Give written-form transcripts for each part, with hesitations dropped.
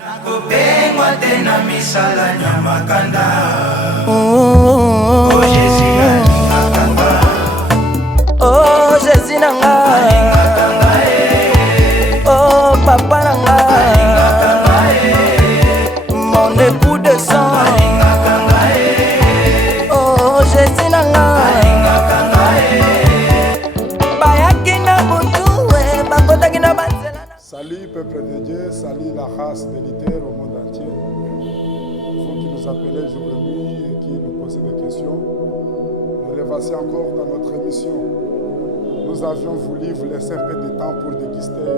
Oh Jésus nanga, oh papa nanga, mon époux de sang. Oh Jésus nanga, bayaki na butu bakotaki na banzela. Salut peuple de Dieu, salut la race de l'Éther au monde entier. Vous qui nous appelez jour et nuit et qui nous posez des questions, nous revoici encore dans notre émission. Nous avions voulu vous laisser un peu de temps pour déguster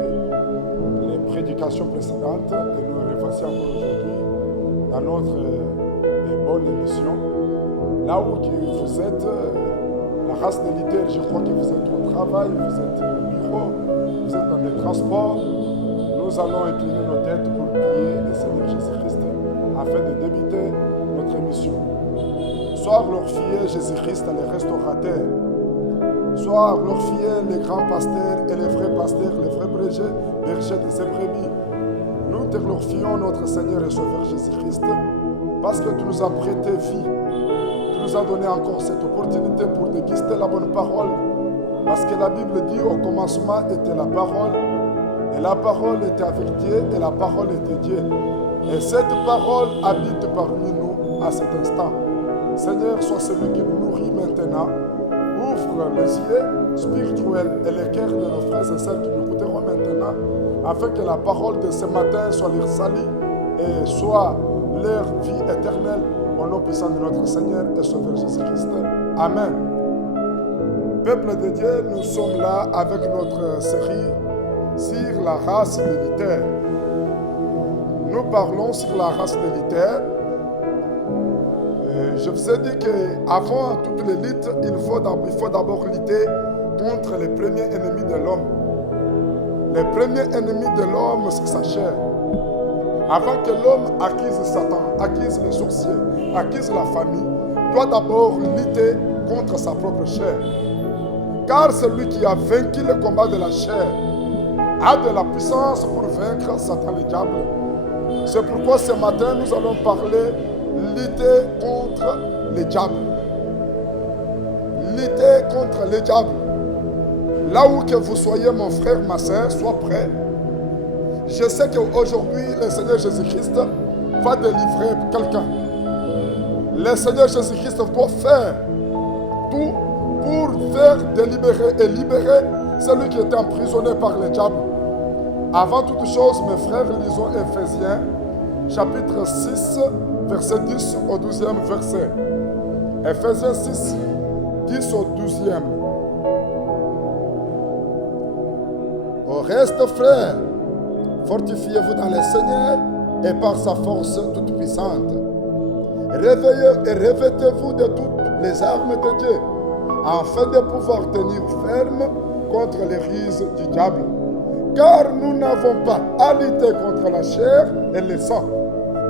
les prédications précédentes et nous revoici encore aujourd'hui dans notre bonne émission. Là où vous êtes, la race de l'Éther, je crois que vous êtes au travail, vous êtes au bureau, vous êtes dans les transports. Nous allons incliner nos têtes pour prier le Seigneur Jésus-Christ afin de débuter notre émission. Sois glorifié Jésus-Christ, les restaurateurs. Sois glorifié les grands pasteurs et les vrais pasteurs, les vrais bergers de ces brebis. Nous te glorifions notre Seigneur et Sauveur Jésus-Christ parce que tu nous as prêté vie. Tu nous as donné encore cette opportunité pour déguster la bonne parole. Parce que la Bible dit au commencement était la parole. Et la parole était avec Dieu et la parole était Dieu. Et cette parole habite parmi nous à cet instant. Seigneur, sois celui qui nous nourrit maintenant. Ouvre les yeux spirituels et les cœurs de nos frères et sœurs qui nous écouteront maintenant, afin que la parole de ce matin soit leur salut et soit leur vie éternelle au nom puissant de notre Seigneur et Sauveur Jésus-Christ. Amen. Peuple de Dieu, nous sommes là avec notre série sur la race de l'Éther. Nous parlons sur la race de l'Éther. Je vous ai dit qu'avant toute les luttes, il faut d'abord lutter contre les premiers ennemis de l'homme. Les premiers ennemis de l'homme, c'est sa chair. Avant que l'homme acquise Satan, acquise les sorciers, acquise la famille, doit d'abord lutter contre sa propre chair. Car celui qui a vaincu le combat de la chair a de la puissance pour vaincre Satan le diable. C'est pourquoi ce matin, nous allons parler lutter contre les diables. Lutter contre les diables. Là où que vous soyez, mon frère, ma soeur, sois prêt. Je sais qu'aujourd'hui, le Seigneur Jésus-Christ va délivrer quelqu'un. Le Seigneur Jésus-Christ doit faire tout pour faire délibérer et libérer celui qui était emprisonné par le diable. Avant toute chose, mes frères, lisons Ephésiens, chapitre 6, verset 10 au 12e verset. Ephésiens 6, 10 au 12e. Au reste, frères, fortifiez-vous dans le Seigneur et par sa force toute puissante. Réveillez et revêtez-vous de toutes les armes de Dieu, afin de pouvoir tenir ferme contre les ruses du diable. Car nous n'avons pas à lutter contre la chair et le sang,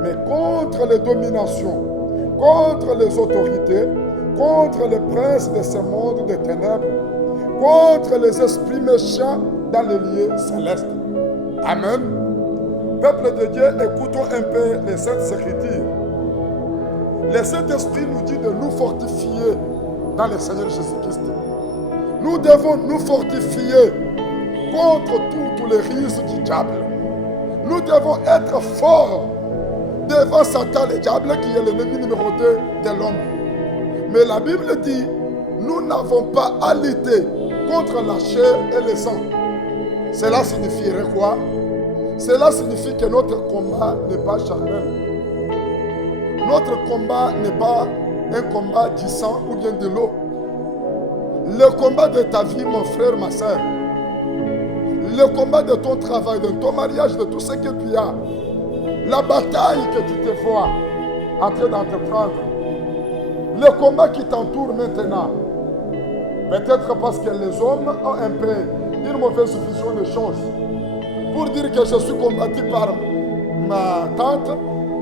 mais contre les dominations, contre les autorités, contre les princes de ce monde des ténèbres, contre les esprits méchants dans les lieux célestes. Amen. Peuple de Dieu, écoutons un peu les Saintes Écritures. Le Saint-Esprit nous dit de nous fortifier dans le Seigneur Jésus-Christ. Nous devons nous fortifier contre tous les ruses du diable. Nous devons être forts devant Satan le diable qui est l'ennemi numéro 2 de l'homme. Mais la Bible dit, nous n'avons pas à lutter contre la chair et le sang. Cela signifierait quoi? Cela signifie que notre combat n'est pas charnel. Notre combat n'est pas un combat du sang ou bien de l'eau. Le combat de ta vie, mon frère, ma soeur, le combat de ton travail, de ton mariage, de tout ce que tu as, la bataille que tu te vois en train d'entreprendre, le combat qui t'entoure maintenant, peut-être parce que les hommes ont un peu une mauvaise vision des choses, pour dire que je suis combattu par ma tante,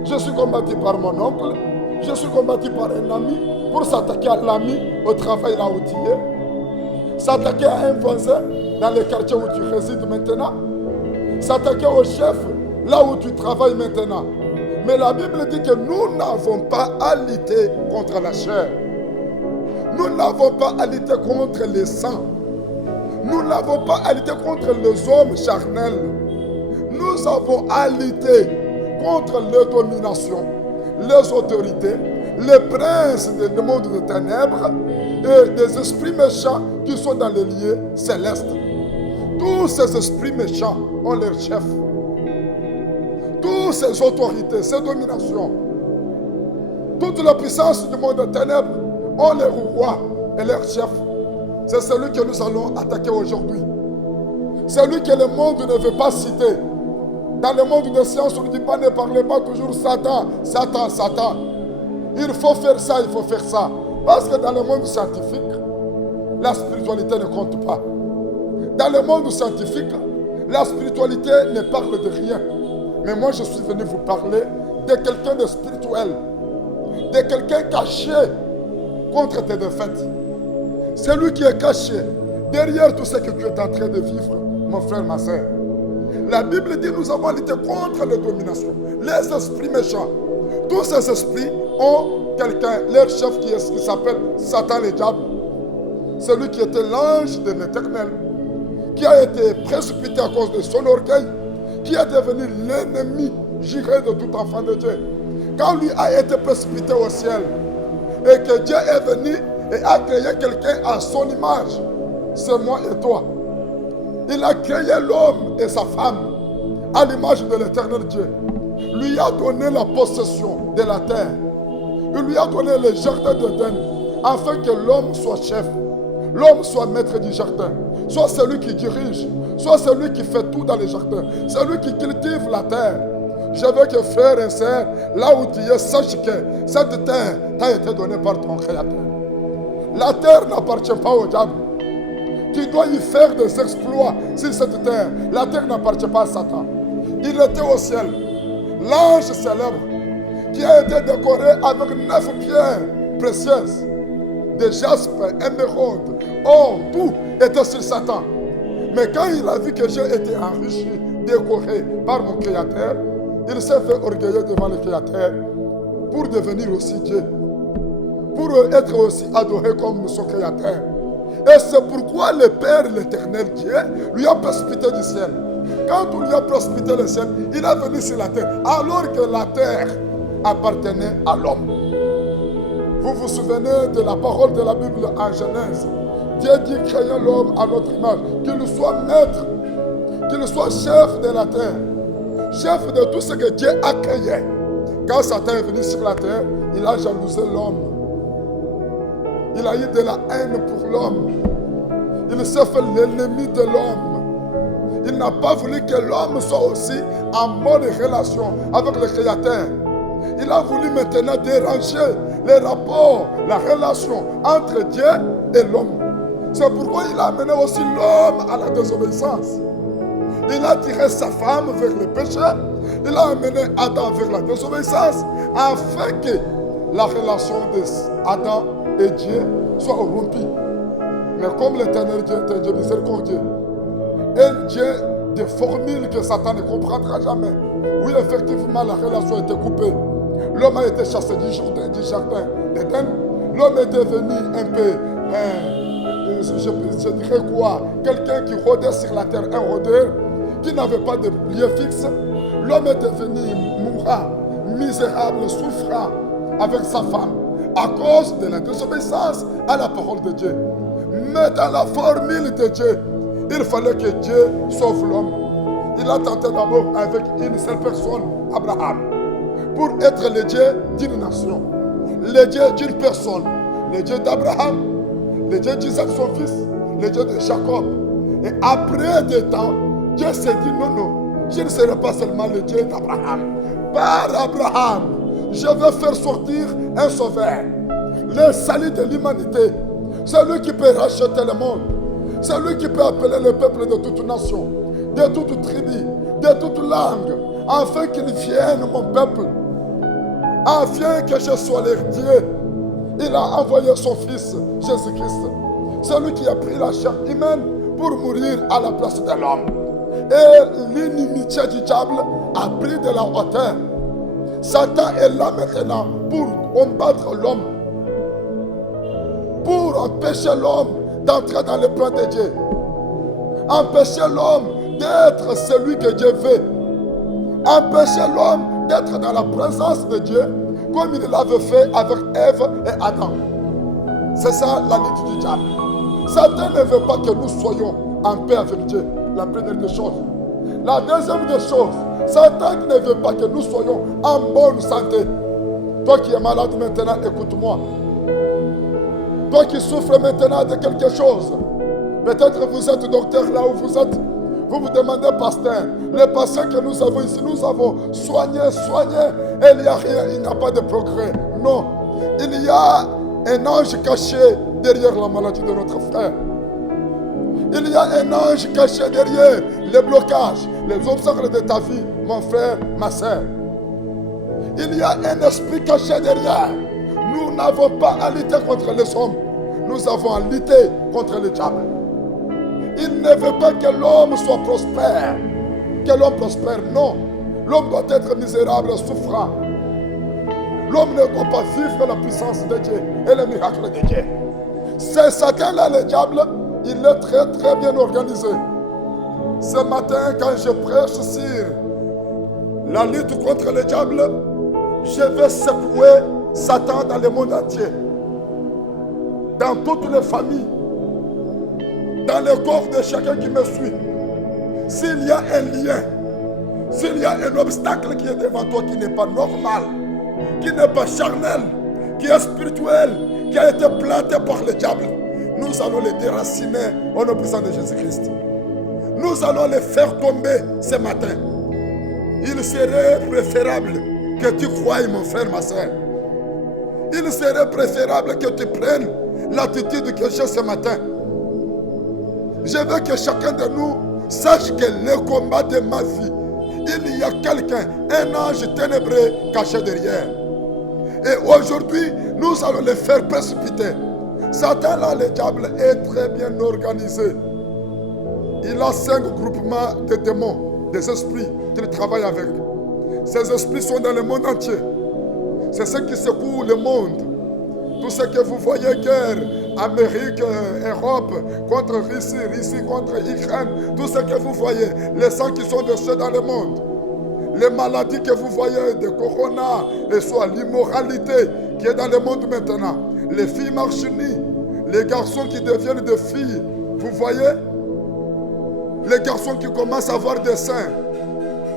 je suis combattu par mon oncle, je suis combattu par un ami, pour s'attaquer à l'ami au travail là où tu es, s'attaquer à un voisin dans le quartier où tu résides maintenant, s'attaquer au chef là où tu travailles maintenant. Mais la Bible dit que nous n'avons pas à lutter contre la chair. Nous n'avons pas à lutter contre les sangs. Nous n'avons pas à lutter contre les hommes charnels. Nous avons à lutter contre les dominations, les autorités, les princes du monde des ténèbres et des esprits méchants qui sont dans les lieux célestes. Tous ces esprits méchants ont leur chef. Toutes ces autorités, ces dominations, toute la puissance du monde des ténèbres ont leur roi et leur chef. C'est celui que nous allons attaquer aujourd'hui. Celui que le monde ne veut pas citer. Dans le monde des sciences, on ne dit pas, ne parlez pas toujours Satan, Satan, Satan. Il faut faire ça, il faut faire ça. Parce que dans le monde scientifique, la spiritualité ne compte pas. Dans le monde scientifique, la spiritualité ne parle de rien. Mais moi, je suis venu vous parler de quelqu'un de spirituel, de quelqu'un caché contre tes défaites. C'est lui qui est caché derrière tout ce que tu es en train de vivre, mon frère, ma soeur. La Bible dit nous avons lutté contre les dominations, les esprits méchants. Tous ces esprits ont quelqu'un, leur chef qui s'appelle Satan le diable. Celui qui était l'ange de l'Éternel, qui a été précipité à cause de son orgueil, qui est devenu l'ennemi juré de tout enfant de Dieu. Quand lui a été précipité au ciel et que Dieu est venu et a créé quelqu'un à son image, c'est moi et toi. Il a créé l'homme et sa femme à l'image de l'Éternel Dieu. Lui a donné la possession de la terre. Il lui a donné le jardin d'Éden afin que l'homme soit chef, l'homme soit maître du jardin, soit celui qui dirige, soit celui qui fait tout dans le jardin, celui qui cultive la terre. Je veux que frères et sœurs, là où tu es, sache que cette terre t'a été donnée par ton Créateur. La terre n'appartient pas au diable. Tu dois y faire des exploits sur cette terre. La terre n'appartient pas à Satan. Il était au ciel. L'ange célèbre qui a été décoré avec 9 pierres précieuses, de jaspe, émeraude, or, tout était sur Satan. Mais quand il a vu que Dieu était enrichi, décoré par mon Créateur, il s'est fait orgueilleux devant le Créateur pour devenir aussi Dieu, pour être aussi adoré comme son Créateur. Et c'est pourquoi le Père, l'Éternel Dieu, lui a précipité du ciel. Quand on lui a précipité le ciel, il est venu sur la terre, alors que la terre appartenait à l'homme. Vous vous souvenez de la parole de la Bible en Genèse. Dieu dit, créons l'homme à notre image, qu'il soit maître, qu'il soit chef de la terre, chef de tout ce que Dieu a créé. Quand Satan est venu sur la terre, il a jalousé l'homme. Il a eu de la haine pour l'homme. Il s'est fait l'ennemi de l'homme. Il n'a pas voulu que l'homme soit aussi en bonne relation avec le Créateur. Il a voulu maintenant déranger les rapports, la relation entre Dieu et l'homme. C'est pourquoi il a amené aussi l'homme à la désobéissance. Il a tiré sa femme vers le péché. Il a amené Adam vers la désobéissance afin que la relation d'Adam et Dieu soit rompue. Mais comme l'Éternel Dieu est un Dieu miséricordieux, un Dieu de formules que Satan ne comprendra jamais. Oui, effectivement, la relation a été coupée. L'homme a été chassé du jardin d'Éden. L'homme est devenu un peu, je dirais quoi, quelqu'un qui rôdait sur la terre, un rôdeur, qui n'avait pas de lieu fixe. L'homme est devenu mourant, misérable, souffrant avec sa femme à cause de la désobéissance à la parole de Dieu. Mais dans la formule de Dieu, il fallait que Dieu sauve l'homme. Il a tenté d'abord avec une seule personne, Abraham, pour être le Dieu d'une nation, le Dieu d'une personne, le Dieu d'Abraham, le Dieu d'Isaac son fils, le Dieu de Jacob. Et après des temps, Dieu s'est dit non, non, je ne serai pas seulement le Dieu d'Abraham. Par Abraham, je vais faire sortir un sauveur, le salut de l'humanité, celui qui peut racheter le monde, celui qui peut appeler le peuple de toute nation, de toute tribu, de toute langue, afin qu'il vienne, mon peuple, afin que je sois leur Dieu. Il a envoyé son fils, Jésus-Christ, celui qui a pris la chair humaine pour mourir à la place de l'homme. Et l'inimitié du diable a pris de la hauteur. Satan est là maintenant pour combattre l'homme, pour empêcher l'homme d'entrer dans le plan de Dieu, empêcher l'homme d'être celui que Dieu veut, empêcher l'homme d'être dans la présence de Dieu comme il l'avait fait avec Ève et Adam. C'est ça la lutte du diable. Satan ne veut pas que nous soyons en paix avec Dieu, la première des choses. La deuxième des choses, Satan ne veut pas que nous soyons en bonne santé. Toi qui es malade maintenant, écoute-moi. Toi qui souffres maintenant de quelque chose, peut-être vous êtes docteur là où vous êtes, vous vous demandez, pasteur, les patients que nous avons ici, nous avons soigné, et il n'y a rien, il n'y a pas de progrès. Non, il y a un ange caché derrière la maladie de notre frère. Il y a un ange caché derrière les blocages, les obstacles de ta vie, mon frère, ma soeur. Il y a un esprit caché derrière. Nous n'avons pas à lutter contre les hommes. Nous avons à lutter contre le diable. Il ne veut pas que l'homme soit prospère. Que l'homme prospère, non. L'homme doit être misérable, souffrant. L'homme ne doit pas vivre la puissance de Dieu et les miracles de Dieu. C'est Satan-là, le diable, il est très très bien organisé. Ce matin, quand je prêche sur la lutte contre le diable, je vais secouer Satan dans le monde entier. Dans toutes les familles. Dans le corps de chacun qui me suit. S'il y a un lien, s'il y a un obstacle qui est devant toi qui n'est pas normal, qui n'est pas charnel, qui est spirituel, qui a été planté par le diable, nous allons les déraciner au nom puissant de Jésus-Christ. Nous allons les faire tomber ce matin. Il serait préférable que tu croies, mon frère, ma soeur. Il serait préférable que tu prennes l'attitude que j'ai ce matin. Je veux que chacun de nous sache que le combat de ma vie, il y a quelqu'un, un ange ténébreux caché derrière. Et aujourd'hui, nous allons les faire précipiter. Satan, là, le diable, est très bien organisé. Il a 5 groupements de démons, des esprits qu'il travaille avec. Ces esprits sont dans le monde entier. C'est ce qui secoue le monde. Tout ce que vous voyez, guerre, Amérique, Europe, contre Russie, Russie contre Ukraine, tout ce que vous voyez, les sangs qui sont versés dans le monde, les maladies que vous voyez, de corona, et soit l'immoralité qui est dans le monde maintenant, les filles marchent nues, les garçons qui deviennent des filles, vous voyez, les garçons qui commencent à avoir des seins,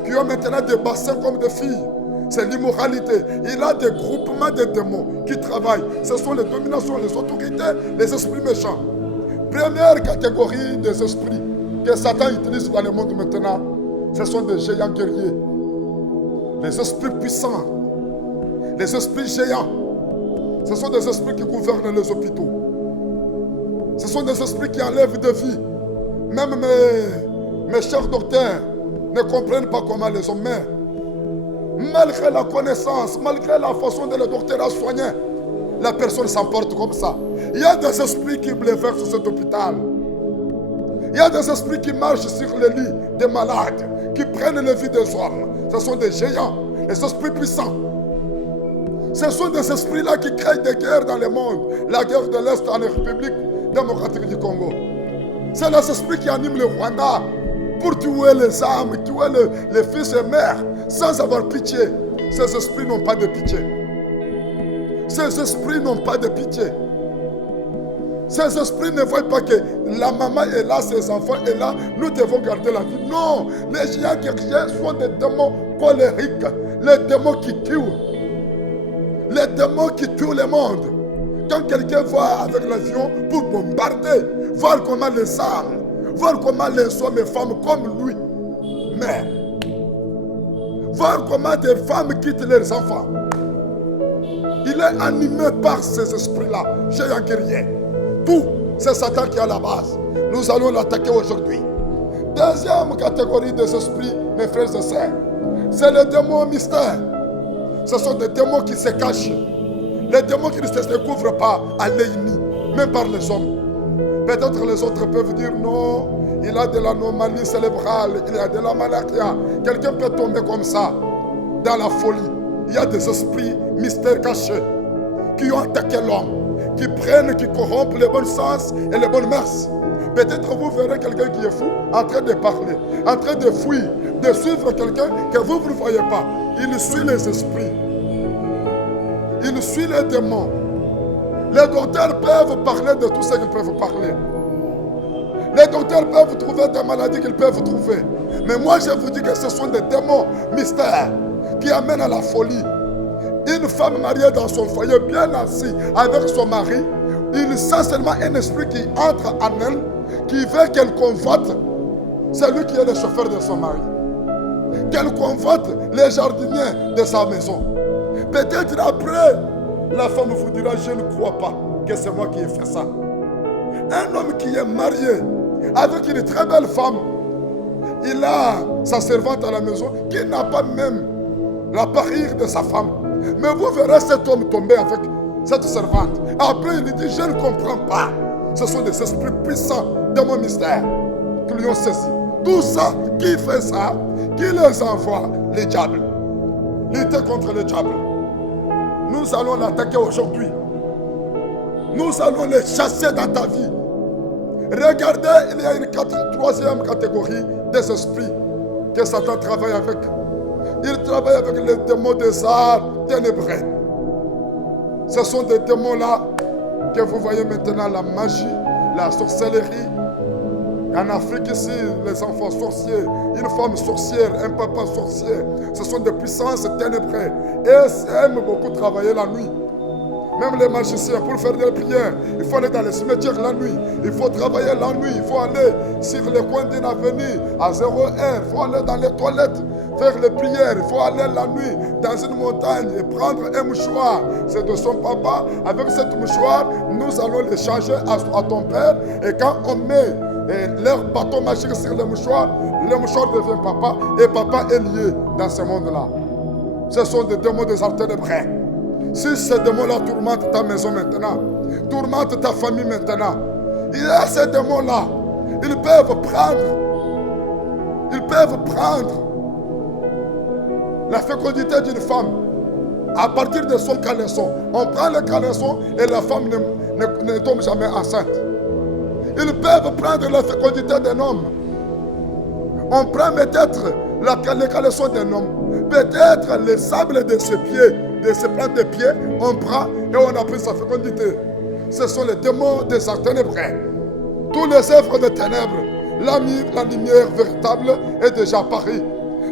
qui ont maintenant des bassins comme des filles. C'est l'immoralité. Il a des groupements de démons qui travaillent. Ce sont les dominations, les autorités, les esprits méchants. Première catégorie des esprits que Satan utilise dans le monde maintenant, ce sont des géants guerriers. Les esprits puissants. Les esprits géants. Ce sont des esprits qui gouvernent les hôpitaux. Ce sont des esprits qui enlèvent des vies. Même mes chers docteurs ne comprennent pas comment les hommes meurent. Malgré la connaissance, malgré la façon dont le docteur a soigné, la personne s'emporte comme ça. Il y a des esprits qui bouleversent cet hôpital. Il y a des esprits qui marchent sur les lits des malades, qui prennent les vies des hommes. Ce sont des géants, des esprits puissants. Ce sont des esprits-là qui créent des guerres dans le monde. La guerre de l'Est en République démocratique du Congo. C'est les esprits qui animent le Rwanda pour tuer les âmes, tuer les fils et mères sans avoir pitié. Ces esprits n'ont pas de pitié. Ces esprits n'ont pas de pitié. Ces esprits ne voient pas que la maman est là, ses enfants sont là, nous devons garder la vie. Non, les géants guerriers sont des démons colériques, les démons qui tuent. Les démons qui tuent le monde. Quand quelqu'un va avec l'avion pour bombarder, voir comment les âmes, voir comment les hommes et femmes comme lui meurent. Voir comment des femmes quittent leurs enfants. Il est animé par ces esprits-là, géants guerriers. Tout, c'est Satan qui est à la base. Nous allons l'attaquer aujourd'hui. Deuxième catégorie des esprits, mes frères et sœurs, c'est les démons mystères. Ce sont des démons qui se cachent. Les démons qui ne se découvrent pas à l'œil nu, même par les hommes. Peut-être les autres peuvent dire non, il a de l'anomalie cérébrale, il a de la maladie. Quelqu'un peut tomber comme ça, dans la folie. Il y a des esprits mystères cachés qui ont attaqué l'homme, qui prennent, qui corrompent les bons sens et les bonnes mœurs. Peut-être vous verrez quelqu'un qui est fou en train de parler, en train de fuir, de suivre quelqu'un que vous ne voyez pas. Il suit les esprits. Il suit les démons. Les docteurs peuvent parler de tout ce qu'ils peuvent parler. Les docteurs peuvent trouver des maladies qu'ils peuvent trouver. Mais moi je vous dis que ce sont des démons mystères qui amènent à la folie. Une femme mariée dans son foyer, bien assise avec son mari, il sent seulement un esprit qui entre en elle, qui veut qu'elle convoite celui qui est le chauffeur de son mari. Qu'elle convoite les jardiniers de sa maison. Peut-être après, la femme vous dira, je ne crois pas que c'est moi qui ai fait ça. Un homme qui est marié avec une très belle femme, il a sa servante à la maison qui n'a pas même la parure de sa femme. Mais vous verrez cet homme tomber avec cette servante. Après, il dit, je ne comprends pas. Ce sont des esprits puissants de mon mystère qui lui ont saisi. Tout ça, qui fait ça? Qui les envoie? Les diables. Lutter contre les diables. Nous allons l'attaquer aujourd'hui. Nous allons les chasser dans ta vie. Regardez, il y a une troisième catégorie des esprits que Satan travaille avec. Il travaille avec les démons des arts ténébreux. Ce sont des démons-là que vous voyez maintenant, la magie, la sorcellerie. En Afrique ici, les enfants sorciers, une femme sorcière, un papa sorcier, ce sont des puissances ténébreuses. Et ils aiment beaucoup travailler la nuit. Même les magiciens, pour faire des prières, il faut aller dans les cimetières la nuit. Il faut travailler la nuit. Il faut aller sur les coins d'une avenue à 01. Il faut aller dans les toilettes, faire les prières. Il faut aller la nuit dans une montagne et prendre un mouchoir. C'est de son papa. Avec cette mouchoir, nous allons les changer à ton père. Et quand on met leur bâton magique sur le mouchoir devient papa. Et papa est lié dans ce monde-là. Ce sont des démons des arts ténébreux. Si ces démons-là tourmentent ta maison maintenant, tourmentent ta famille maintenant, il y a ces démons-là, ils peuvent prendre la fécondité d'une femme à partir de son caleçon. On prend le caleçon et la femme ne tombe jamais enceinte. Ils peuvent prendre la fécondité d'un homme. On prend peut-être le caleçon d'un homme, peut-être les sables de ses pieds, de ses plantes de pieds, on prend et on a pris sa fécondité. Ce sont les démons des arts ténébreux. Tous les œuvres de ténèbres, la lumière véritable est déjà apparue.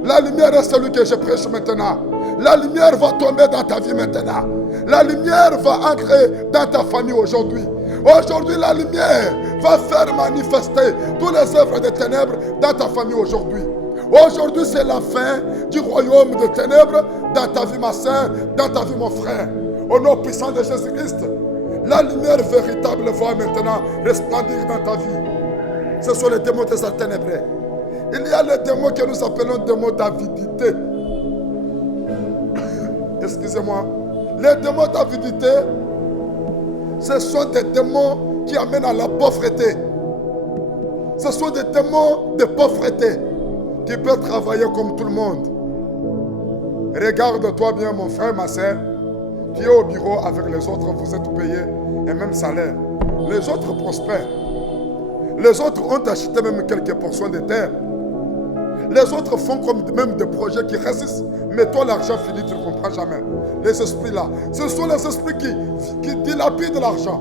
La lumière est celui que je prêche maintenant. La lumière va tomber dans ta vie maintenant. La lumière va entrer dans ta famille aujourd'hui. Aujourd'hui, la lumière va faire manifester toutes les œuvres de ténèbres dans ta famille aujourd'hui. Aujourd'hui, c'est la fin du royaume de ténèbres dans ta vie, ma soeur, dans ta vie, mon frère. Au nom puissant de Jésus-Christ, la lumière véritable va maintenant resplendir dans ta vie. Ce sont les démons des arts ténébreux. Il y a les démons que nous appelons démons d'avidité. Excusez-moi. Les démons d'avidité, ce sont des démons qui amènent à la pauvreté. Ce sont des démons de pauvreté. Tu peux travailler comme tout le monde. Regarde-toi bien, mon frère, ma soeur. Tu es au bureau avec les autres, vous êtes payés et même salaire. Les autres prospèrent. Les autres ont acheté même quelques portions de terre. Les autres font comme même des projets qui résistent. Mais toi, l'argent fini, tu ne comprends jamais. Les esprits-là, ce sont les esprits qui dilapident l'argent.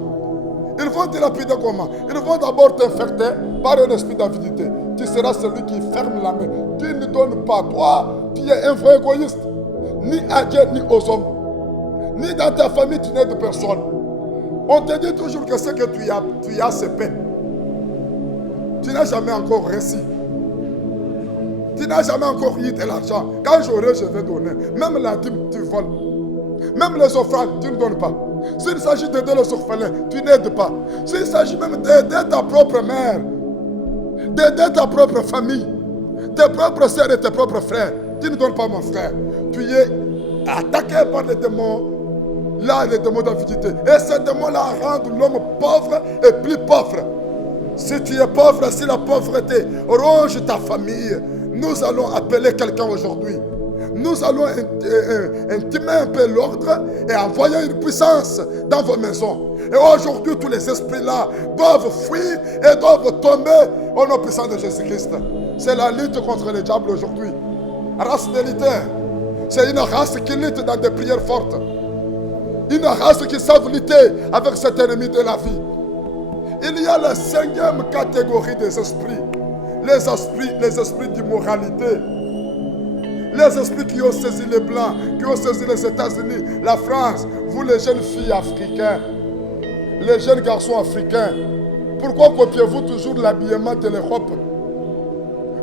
Ils vont dilapider comment? Ils vont d'abord t'infecter par un esprit d'avidité. Tu seras celui qui ferme la main. Tu ne donnes pas. Toi, tu es un vrai égoïste. Ni à Dieu, ni aux hommes. Ni dans ta famille, tu n'aides personne. On te dit toujours que ce que tu as, c'est paix. Tu n'as jamais encore réussi. Tu n'as jamais encore eu de l'argent. Quand j'aurai, je vais donner. Même la dîme, tu voles. Même les offrandes, tu ne donnes pas. S'il s'agit d'aider les orphelins, tu n'aides pas. S'il s'agit même d'aider ta propre mère, d'aider ta propre famille, tes propres soeurs et tes propres frères, tu ne donnes pas, mon frère. Tu es attaqué par les démons, là, les démons d'avidité. Et ces démons-là rendent l'homme pauvre et plus pauvre. Si tu es pauvre, si la pauvreté ronge ta famille, nous allons appeler quelqu'un aujourd'hui. Nous allons intimer un peu l'ordre et envoyer une puissance dans vos maisons. Et aujourd'hui, tous les esprits-là doivent fuir et doivent tomber au nom puissant de Jésus-Christ. C'est la lutte contre le diable aujourd'hui. Race de lutteurs. C'est une race qui lutte dans des prières fortes. Une race qui savent lutter avec cet ennemi de la vie. Il y a la 5e catégorie des esprits. Les esprits d'immoralité. Les esprits qui ont saisi les Blancs, qui ont saisi les États-Unis, la France, vous les jeunes filles africaines, les jeunes garçons africains, pourquoi copiez-vous toujours l'habillement de l'Europe?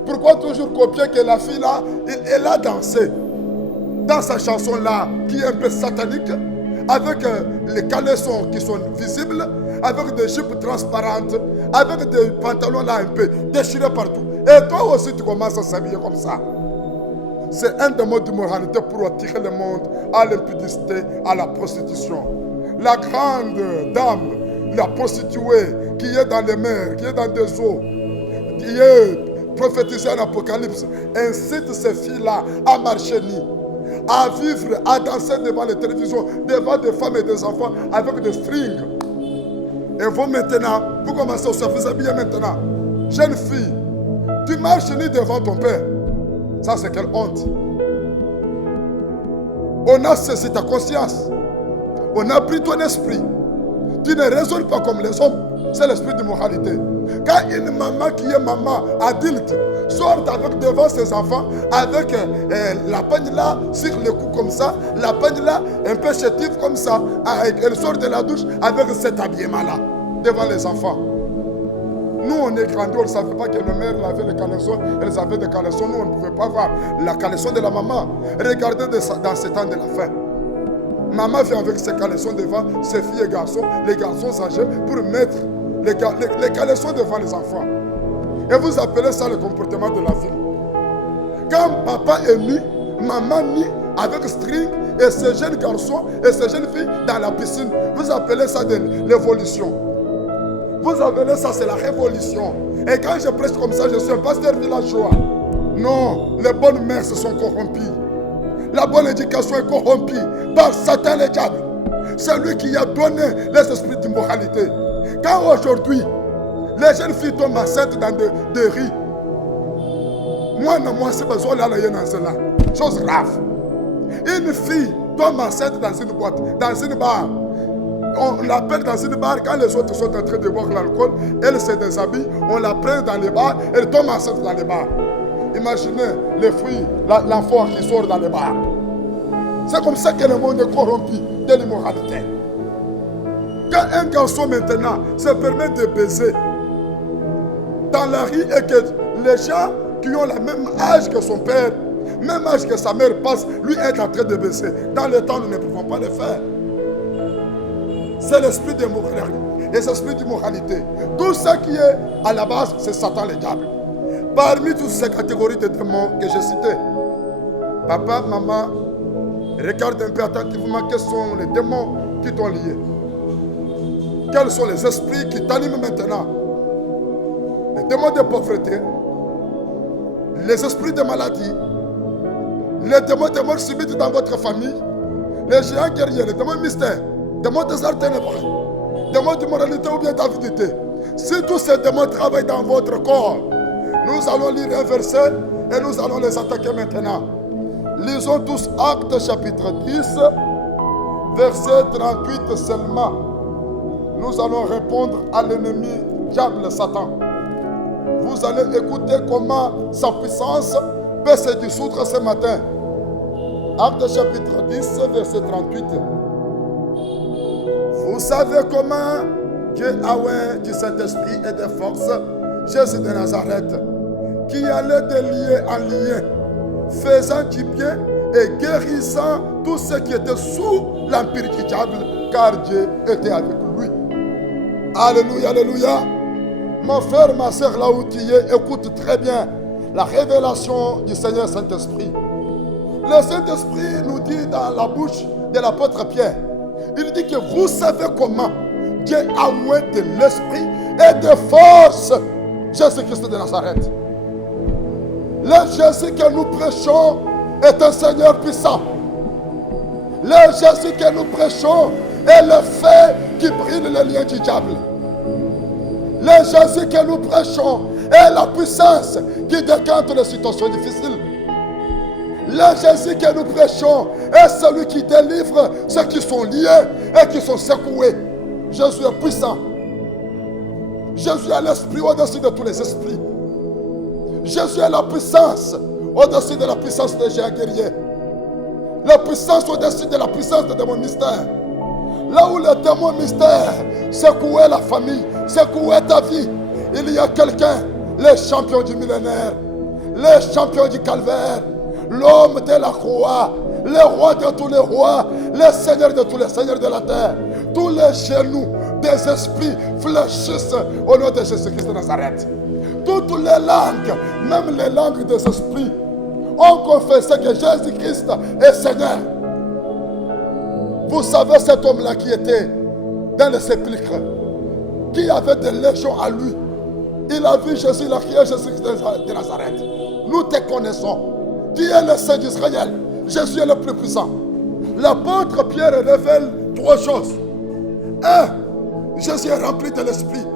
Pourquoi toujours copier que la fille là, elle a dansé dans sa chanson là, qui est un peu satanique, avec les caleçons qui sont visibles, avec des jupes transparentes, avec des pantalons là un peu déchirés partout. Et toi aussi tu commences à s'habiller comme ça. C'est un démon d'immoralité pour attirer le monde à l'impudicité, à la prostitution. La grande dame, la prostituée, qui est dans les mers, qui est dans des eaux, qui est prophétisée en Apocalypse, incite ces filles-là à marcher nu, à vivre, à danser devant les télévisions, devant des femmes et des enfants avec des strings. Et vous maintenant, vous commencez à vous habiller maintenant. Jeune fille, tu marches nu devant ton père. Ça, c'est quelle honte. On a saisi ta conscience. On a pris ton esprit. Tu ne raisonnes pas comme les hommes. C'est l'esprit d'immoralité. Quand une maman qui est maman adulte sort avec devant ses enfants avec la peigne là sur le cou comme ça, la peigne là un peu chétive comme ça, elle sort de la douche avec cet habillement là devant les enfants. Nous, on est grandis, on ne savait pas que nos mères avaient les caleçons, elles avaient des caleçons. Nous, on ne pouvait pas voir la caleçon de la maman. Regardez dans ce temps de la fin. Maman vient avec ses caleçons devant ses filles et garçons, les garçons âgés, pour mettre les caleçons devant les enfants. Et vous appelez ça le comportement de la vie. Quand papa est nu, maman nu, avec string, et ces jeunes garçons et ces jeunes filles dans la piscine, vous appelez ça de l'évolution. Vous appelez ça, c'est la révolution. Et quand je prêche comme ça, je suis un pasteur villageois. Non, les bonnes mères se sont corrompues. La bonne éducation est corrompue par Satan le diable. C'est lui qui a donné les esprits d'immoralité. Quand aujourd'hui, les jeunes filles tombent enceintes dans des riz, moi, c'est besoin d'aller dans cela. Chose grave. Une fille tombe enceinte dans une boîte, dans une bar. On l'appelle dans une bar, quand les autres sont en train de boire l'alcool, elle se déshabille, on la prend dans les bars, elle tombe enceinte dans les bars. Imaginez les filles, l'enfant qui sort dans les bars. C'est comme ça que le monde est corrompu de l'immoralité. Quand un garçon maintenant se permet de baiser dans la rue et que les gens qui ont le même âge que son père, même âge que sa mère passe, lui est en train de baiser. Dans le temps, nous ne pouvons pas le faire. C'est l'esprit d'immoralité. Les esprits d'immoralité. Tout ce qui est à la base, c'est Satan le diable. Parmi toutes ces catégories de démons que j'ai citées, papa, maman, regarde un peu attentivement quels sont les démons qui t'ont lié. Quels sont les esprits qui t'animent maintenant? Les démons de pauvreté, les esprits de maladie, les démons de mort subite dans votre famille, les géants guerriers, les démons mystères, les démons des arts ténébreux, les démons d'immoralité ou bien d'avidité. Si tous ces démons travaillent dans votre corps, nous allons lire un verset et nous allons les attaquer maintenant. Lisons tous Actes chapitre 10, verset 38 seulement. Nous allons répondre à l'ennemi diable Satan. Vous allez écouter comment sa puissance peut se dissoudre ce matin. Actes chapitre 10, verset 38. Vous savez comment Dieu a oint du Saint-Esprit et de force Jésus de Nazareth, qui allait de lieu en lieu, faisant du bien et guérissant tous ceux qui étaient sous l'empire du diable, car Dieu était avec lui. Alléluia, alléluia. Mon frère, ma soeur, là où tu es, écoute très bien la révélation du Seigneur Saint-Esprit. Le Saint-Esprit nous dit dans la bouche de l'apôtre Pierre, il dit que vous savez comment Dieu a oint de l'Esprit et de force. Jésus-Christ de Nazareth. Le Jésus que nous prêchons est un Seigneur puissant. Le Jésus que nous prêchons est le feu qui brille les liens du diable. Le Jésus que nous prêchons est la puissance qui décante les situations difficiles. Le Jésus que nous prêchons est celui qui délivre ceux qui sont liés et qui sont secoués. Jésus est puissant. Jésus est l'esprit au-dessus de tous les esprits. Jésus est la puissance au-dessus de la puissance des géants guerriers. La puissance au-dessus de la puissance des démons mystères. Là où les démons mystères secouaient la famille, secouaient ta vie, il y a quelqu'un, le champion du millénaire, le champion du calvaire, l'homme de la croix, le roi de tous les rois, le seigneur de tous les seigneurs de la terre. Tous les genoux des esprits fléchissent au nom de Jésus-Christ de Nazareth. Toutes les langues, même les langues des esprits, ont confessé que Jésus-Christ est Seigneur. Vous savez cet homme-là qui était dans le sépulcre, qui avait des légions à lui. Il a vu Jésus, il a crié Jésus-Christ de Nazareth. Nous te connaissons. Tu es le Saint d'Israël. Jésus est le plus puissant. L'apôtre Pierre révèle trois choses. Un, Jésus est rempli de l'Esprit.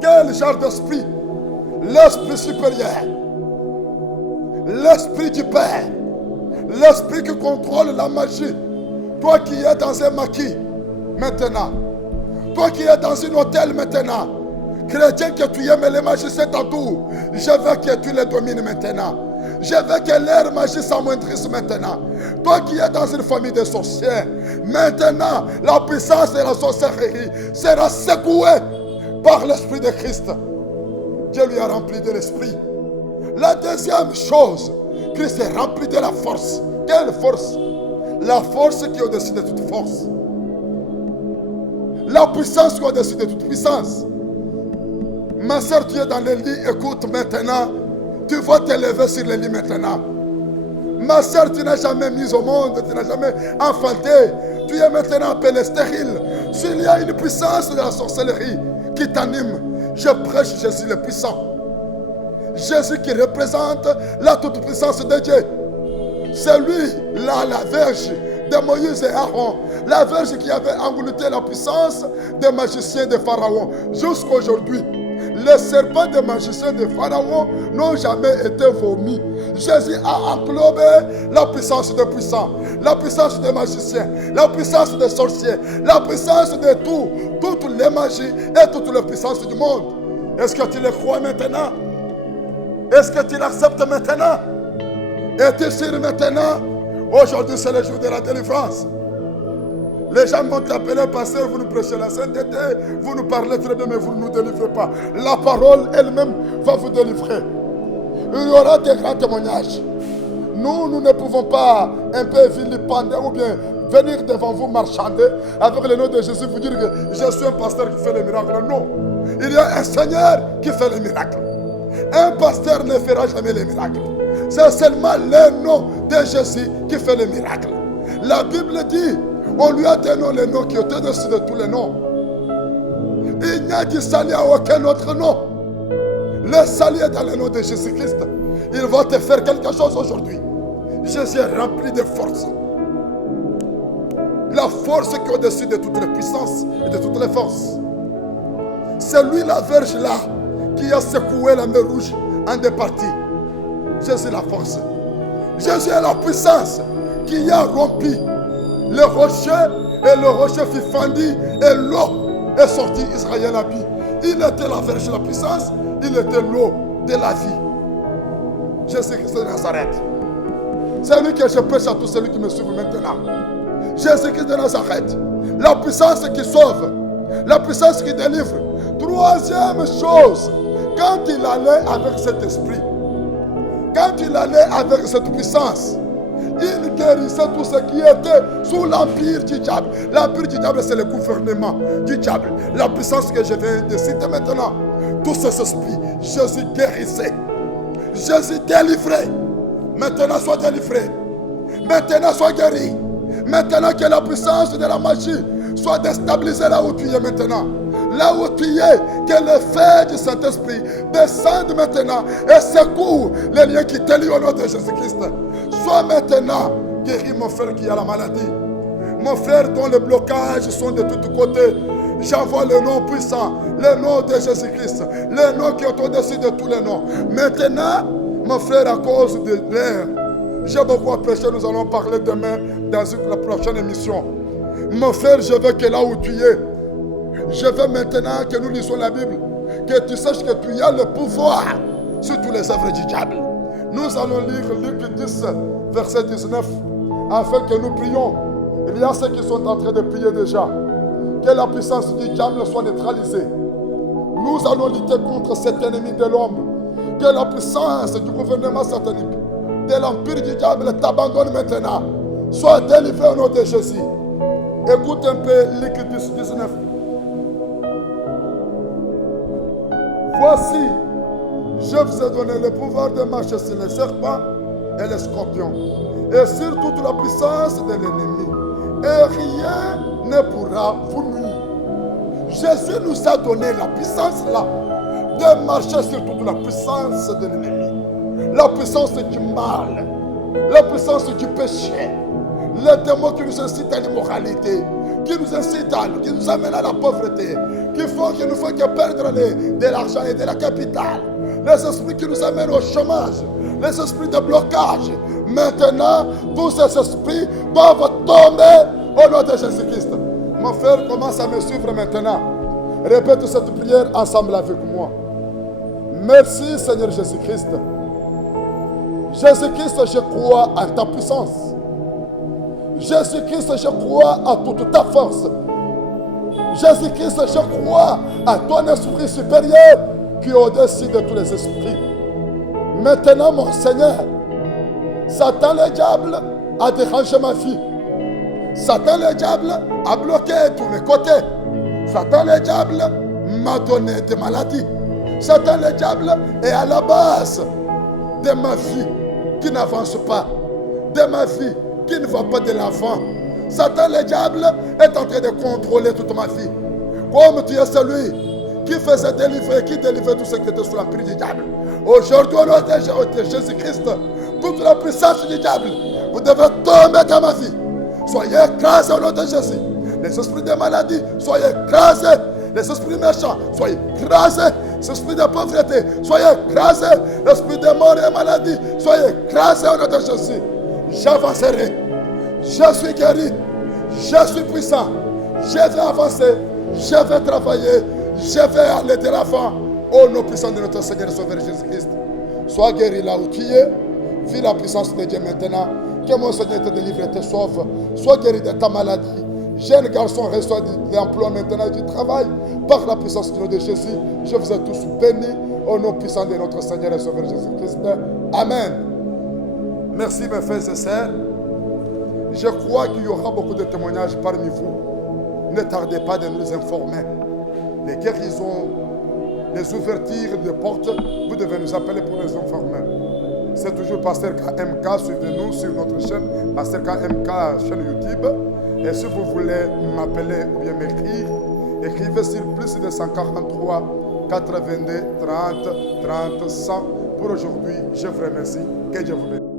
Quel genre d'esprit? L'Esprit supérieur. L'Esprit du Père. L'Esprit qui contrôle la magie. Toi qui es dans un maquis maintenant. Toi qui es dans un hôtel maintenant. Chrétien que tu aimes les magiciens t'entourent. Je veux que tu les domines maintenant. Je veux que leur magie s'amoindrisse maintenant. Toi qui es dans une famille de sorcières, maintenant la puissance de la sorcellerie sera secouée par l'Esprit de Christ. Dieu lui a rempli de l'Esprit. La deuxième chose, Christ est rempli de la force. Quelle force? La force qui est au-dessus de toute force. La puissance qui est au-dessus de toute puissance. Ma soeur, tu es dans le lit, écoute maintenant. Tu vas te lever sur le lit maintenant. Ma soeur, tu n'as jamais mis au monde, tu n'as jamais enfanté. Tu es maintenant appelé stérile. S'il y a une puissance de la sorcellerie qui t'anime, je prêche Jésus le puissant. Jésus qui représente la toute-puissance de Dieu. C'est lui, là, la verge de Moïse et Aaron. La verge qui avait englouti la puissance des magiciens de Pharaon. Jusqu'à aujourd'hui, les serpents des magiciens de Pharaon n'ont jamais été vomis. Jésus a englobé la puissance des puissants, la puissance des magiciens, la puissance des sorciers, la puissance de tout, toutes les magies et toutes les puissances du monde. Est-ce que tu le crois maintenant? Est-ce que tu l'acceptes maintenant? Es-tu sûr maintenant? Aujourd'hui, c'est le jour de la délivrance. Les gens vont t'appeler pasteur, vous nous prêchez la sainteté, vous nous parlez très bien, mais vous ne nous délivrez pas. La parole elle-même va vous délivrer. Il y aura des grands témoignages. Nous ne pouvons pas un peu vilipender ou bien venir devant vous marchander avec le nom de Jésus, vous dire que je suis un pasteur qui fait les miracles. Non. Il y a un Seigneur qui fait les miracles. Un pasteur ne fera jamais les miracles. C'est seulement le nom de Jésus qui fait les miracles. La Bible dit, on lui a donné le nom qui est au-dessus de tous les noms. Il n'y a du salut à aucun autre nom. Le salut est dans le nom de Jésus-Christ. Il va te faire quelque chose aujourd'hui. Jésus est rempli de force. La force qui est au-dessus de toutes les puissances et de toutes les forces. C'est lui la verge là qui a secoué la mer rouge en deux parties. Jésus est la force. Jésus est la puissance qui a rompu le rocher et le rocher fut fendu et l'eau est sortie. Israël a bu. Il était la verge de la puissance, il était l'eau de la vie. Jésus-Christ de Nazareth. C'est lui que je prêche à tous ceux qui me suivent maintenant. Jésus-Christ de Nazareth. La puissance qui sauve, la puissance qui délivre. Troisième chose, quand il allait avec cet esprit, quand il allait avec cette puissance, il guérissait tout ce qui était sous l'empire du diable. L'empire du diable, c'est le gouvernement du diable. La puissance que je viens de citer maintenant, tous ces esprits, Jésus guérissait. Jésus délivrait. Maintenant, sois délivré. Maintenant, sois guéri. Maintenant que la puissance de la magie soit déstabilisée là où tu es maintenant. là où tu es, que le feu du Saint-Esprit descende maintenant et secoue les liens qui te lient au nom de Jésus-Christ. Sois maintenant guéri, mon frère qui a la maladie. Mon frère dont les blocages sont de tous côtés. J'envoie le nom puissant, le nom de Jésus-Christ, le nom qui est au-dessus de tous les noms. Maintenant, mon frère, à cause de l'air, j'ai beaucoup à prêcher, nous allons parler demain dans la prochaine émission. Mon frère, je veux que là où tu es, je veux maintenant que nous lisons la Bible, que tu saches que tu as le pouvoir sur tous les œuvres du diable. Nous allons lire Luc 10, verset 19, afin que nous prions. Il y a ceux qui sont en train de prier déjà. Que la puissance du diable soit neutralisée. Nous allons lutter contre cet ennemi de l'homme. Que la puissance du gouvernement satanique, de l'empire du diable t'abandonne maintenant. Sois délivré au nom de Jésus. Écoute un peu Luc 10, 19. Voici, je vous ai donné le pouvoir de marcher sur les serpents et les scorpions, et sur toute la puissance de l'ennemi. Et rien ne pourra vous nuire. Jésus nous a donné la puissance là, de marcher sur toute la puissance de l'ennemi. La puissance du mal, la puissance du péché, les démons qui nous incitent à l'immoralité, qui nous incitent qui nous amènent à la pauvreté, qui ne font que perdre de l'argent et de la capitale, les esprits qui nous amènent au chômage, les esprits de blocage. Maintenant, tous ces esprits doivent tomber au nom de Jésus-Christ. Mon frère, commence à me suivre maintenant. Répète cette prière ensemble avec moi. Merci Seigneur Jésus-Christ. Jésus-Christ, je crois à ta puissance. Jésus-Christ, je crois à toute ta force. Jésus-Christ, je crois à ton esprit supérieur qui est au-dessus de tous les esprits. Maintenant, mon Seigneur, Satan le diable a dérangé ma vie. Satan le diable a bloqué tous mes côtés. Satan le diable m'a donné des maladies. Satan le diable est à la base de ma vie qui n'avance pas, de ma vie qui ne va pas de l'avant. Satan le diable est en train de contrôler toute ma vie. Comme tu es celui qui faisait délivrer, qui délivrait tout ce qui était sous l'empire du diable. Aujourd'hui, au nom de Jésus-Christ, toute la puissance du diable, vous devez tomber dans ma vie. Soyez écrasés au nom de Jésus. Les esprits de maladie, soyez écrasés. Les esprits méchants, soyez écrasés. Les esprits de pauvreté, soyez écrasés. L'esprit de mort et maladie, soyez écrasés au nom de Jésus. J'avancerai. Je suis guéri. Je suis puissant. Je vais avancer. Je vais travailler. Je vais aller de l'avant. Au nom puissant de notre Seigneur et Sauveur Jésus-Christ. Sois guéri là où tu es. Vis la puissance de Dieu maintenant. Que mon Seigneur te délivre et te sauve. Sois guéri de ta maladie. Jeune garçon, reçoit de l'emploi maintenant et du travail. Par la puissance du nom de Jésus, je vous ai tous bénis. Au nom puissant de notre Seigneur et Sauveur Jésus-Christ. Amen. Merci mes frères et sœurs. Je crois qu'il y aura beaucoup de témoignages parmi vous. Ne tardez pas de nous informer. Les guérisons, les ouvertures de portes, vous devez nous appeler pour les informer. C'est toujours Pasteur KMK, suivez-nous sur notre chaîne, Pasteur KMK, chaîne YouTube. Et si vous voulez m'appeler ou bien m'écrire, écrivez sur plus de 143 82 30 30 100. Pour aujourd'hui, je vous remercie. Que Dieu vous bénisse.